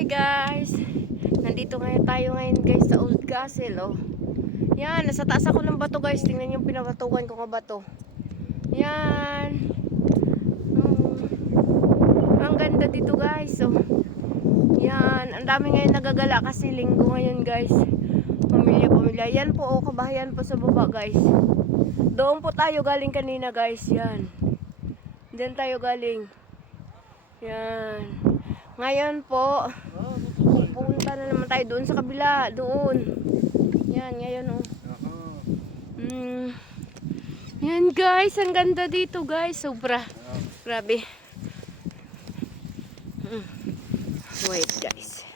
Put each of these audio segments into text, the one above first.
Hi guys! Nandito ngayon tayo guys sa Old Castle. Oh. Yan, nasa taas ako ng bato guys. Tingnan yung pinabatukan ko ng bato. Yan. Ang ganda dito guys. Oh. Yan, ang dami ngayon nagagala kasi linggo ngayon guys. Pamilya. Yan po, oh, kabahayan po sa baba guys. Doon po tayo galing kanina guys. Yan. Diyan tayo galing. Yan. Ngayon po, pupunta na naman tayo doon sa kabila, doon. Yan, ngayon oh. Yan guys, ang ganda dito guys, sobra. Grabe. Wait guys.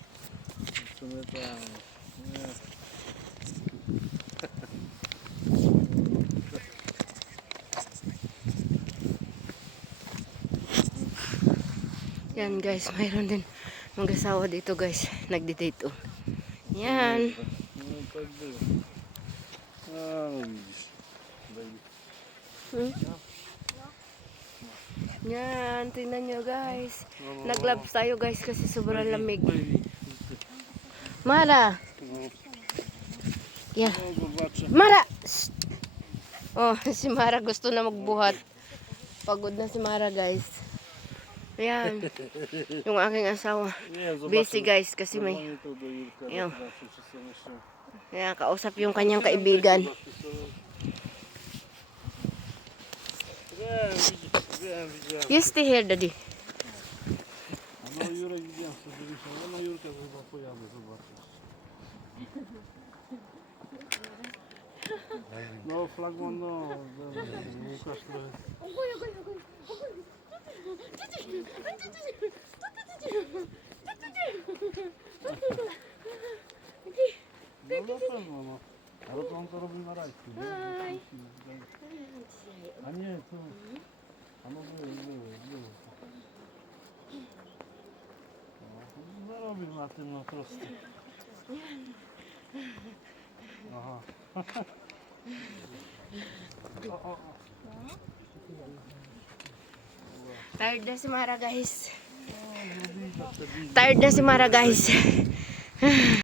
Yan guys, mayroon din mag-asawa dito guys, nagdi-date oh. Yan. Yan, tingnan nyo guys. Nag-gloves tayo guys kasi sobrang lamig. Mara. Yeah. Mara. Oh, si Mara gusto na magbuhat. Pagod na si Mara guys. Ayan. Yung aking asawa. Busy guys kasi may yun. Ayan, kausap yung kanyang kaibigan. You stay here, daddy. No, flagman no. Ale to on to robi na rajki. A nie, tu. A no było. Zarobił na tym na prosto. Aha. Tired na si Mara guys. Tired na si Mara guys.